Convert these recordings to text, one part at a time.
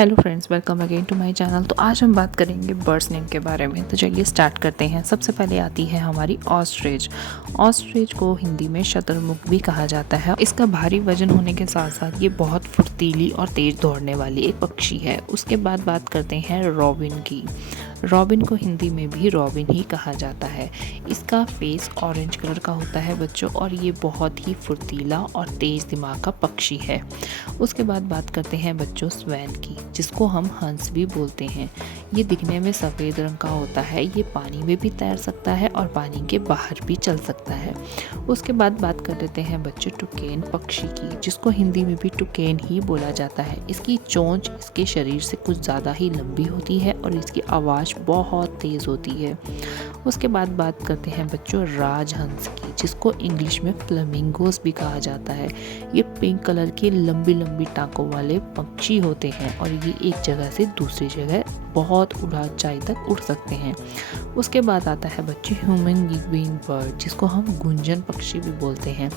Hello friends, welcome again to my channel. तो आज हम बात करेंगे बर्ड्स नेम के बारे में। तो चलिए स्टार्ट करते हैं। सबसे पहले आती है हमारी ऑस्ट्रिच। ऑस्ट्रिच को हिंदी में शतुरमुर्ग भी कहा जाता है। इसका भारी वजन होने के साथ साथ ये बहुत फुर्तीली और तेज दौड़ने वाली एक पक्षी है। उसके बाद बात करते हैं रॉबिन की। रॉबिन को हिंदी में भी रॉबिन ही कहा जाता है। इसका फेस ऑरेंज कलर का होता है बच्चों, और ये बहुत ही फुर्तीला और तेज दिमाग का पक्षी है। उसके बाद बात करते हैं बच्चों स्वैन की, जिसको हम हंस भी बोलते हैं। ये दिखने में सफ़ेद रंग का होता है। ये पानी में भी तैर सकता है और पानी के बाहर भी चल सकता है। उसके बाद बात कर लेते हैं बच्चों टुकेन पक्षी की, जिसको हिंदी में भी टुकेन ही बोला जाता है। इसकी चोंच इसके शरीर से कुछ ज़्यादा ही लंबी होती है और इसकी आवाज़ बहुत तेज़ होती है। उसके बाद बात करते हैं बच्चों राजहंस की, जिसको इंग्लिश में फ्लेमिंगोस भी कहा जाता है। ये पिंक कलर के लंबी लंबी टाँकों वाले पक्षी होते हैं और ये एक जगह से दूसरी जगह बहुत ऊंचाई तक उड़ सकते हैं। उसके बाद आता है बच्चे ह्यूमन गिविंग बर्ड, जिसको हम गुंजन पक्षी भी बोलते हैं।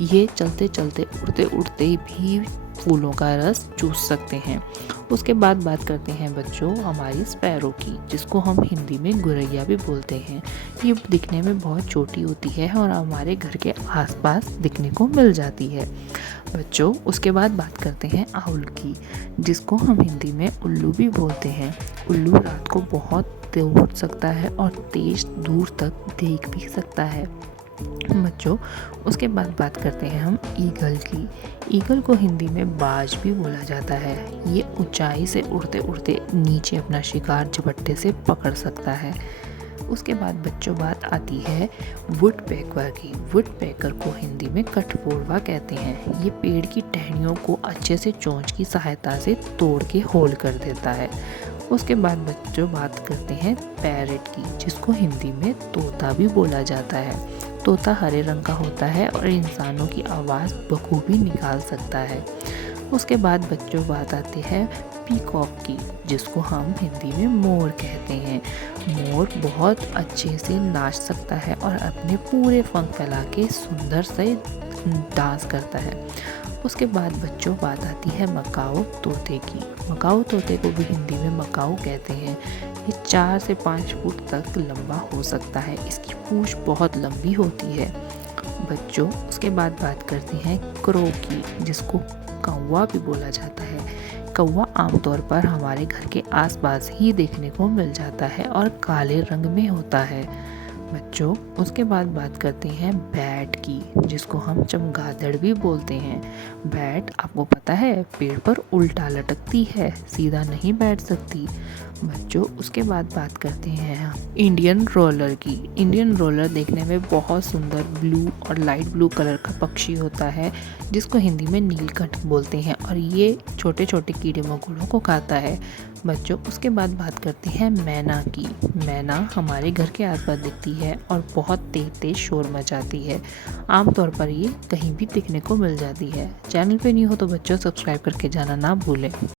ये चलते चलते उड़ते उड़ते भी फूलों का रस चूस सकते हैं। उसके बाद बात करते हैं बच्चों हमारी स्पैरो की, जिसको हम हिंदी में गुरैया भी बोलते हैं। ये दिखने में बहुत छोटी होती है और हमारे घर के आसपास दिखने को मिल जाती है बच्चों। उसके बाद बात करते हैं आउल की, जिसको हम हिंदी में उल्लू भी बोलते हैं। उल्लू रात को बहुत दौड़ सकता है और तेज दूर तक देख भी सकता है बच्चों। उसके बाद बात करते हैं हम ईगल की। ईगल को हिंदी में बाज भी बोला जाता है। ये ऊंचाई से उड़ते उड़ते नीचे अपना शिकार झपट्टे से पकड़ सकता है। उसके बाद बच्चों बात आती है वुड पैकर की। वुड पैकर को हिंदी में कठफोड़वा कहते हैं। ये पेड़ की टहनियों को अच्छे से चोंच की सहायता से तोड़ के होल कर देता है। उसके बाद बच्चों बात करते हैं पैरट की, जिसको हिंदी में तोता भी बोला जाता है। तोता हरे रंग का होता है और इंसानों की आवाज़ बखूबी निकाल सकता है। उसके बाद बच्चों बात आती है पीकॉक की, जिसको हम हिंदी में मोर कहते हैं। मोर बहुत अच्छे से नाच सकता है और अपने पूरे पंख फैला के सुंदर से डांस करता है। उसके बाद बच्चों बात आती है मकाओ तोते की। मकाओ तोते को भी हिंदी में मकाओ कहते हैं। ये 4 से 5 फुट तक लंबा हो सकता है। इसकी पूंछ बहुत लंबी होती है बच्चों। उसके बाद बात करते हैं क्रो की, जिसको कौवा भी बोला जाता है। कौवा आमतौर पर हमारे घर के आसपास ही देखने को मिल जाता है और काले रंग में होता है बच्चों। उसके बाद बात करते हैं बैट की, जिसको हम चमगादड़ भी बोलते हैं। बैट आपको पता है पेड़ पर उल्टा लटकती है, सीधा नहीं बैठ सकती बच्चों। उसके बाद बात करते हैं इंडियन रोलर की। इंडियन रोलर देखने में बहुत सुंदर ब्लू और लाइट ब्लू कलर का पक्षी होता है, जिसको हिंदी में नीलकंठ बोलते हैं, और ये छोटे छोटे कीड़े मकोड़ों को खाता है बच्चों। उसके बाद बात करते हैं मैना की। मैना हमारे घर के आसपास दिखती है और बहुत तेज तेज शोर मचाती है। आमतौर पर ये कहीं भी दिखने को मिल जाती है। चैनल पे नहीं हो तो बच्चों सब्सक्राइब करके जाना ना भूलें।